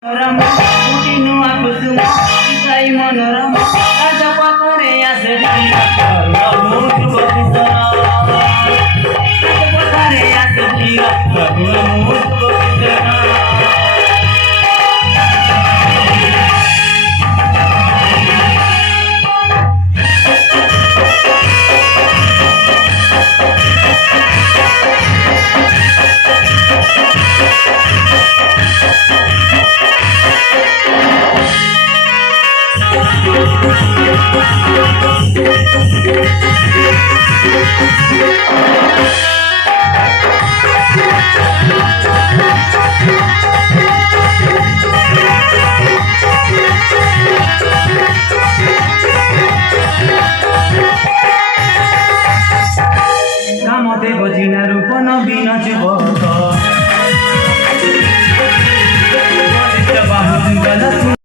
Rama, Putino Abuzuma, Isai Monorama, Raja Patore Asri, Ramutu Bapizara, Raja Patore Asri, Ramutu Bapizara. Kamodev Jina Rupa Nabina Jivata Vadita Bahudala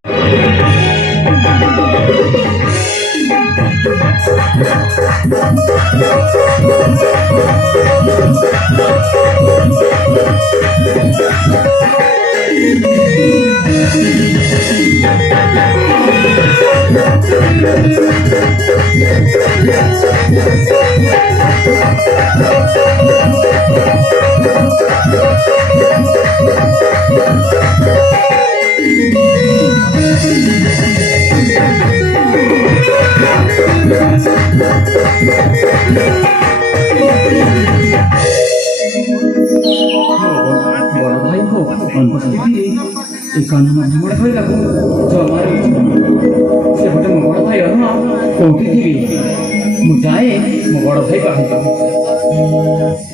बड़ भाई को अनुपस्थिति एकान बड़ भाई लागू जो हमारे से बड़े बड़ भाई और ना कोठी थी मुझे मो बड़ भाई पाखु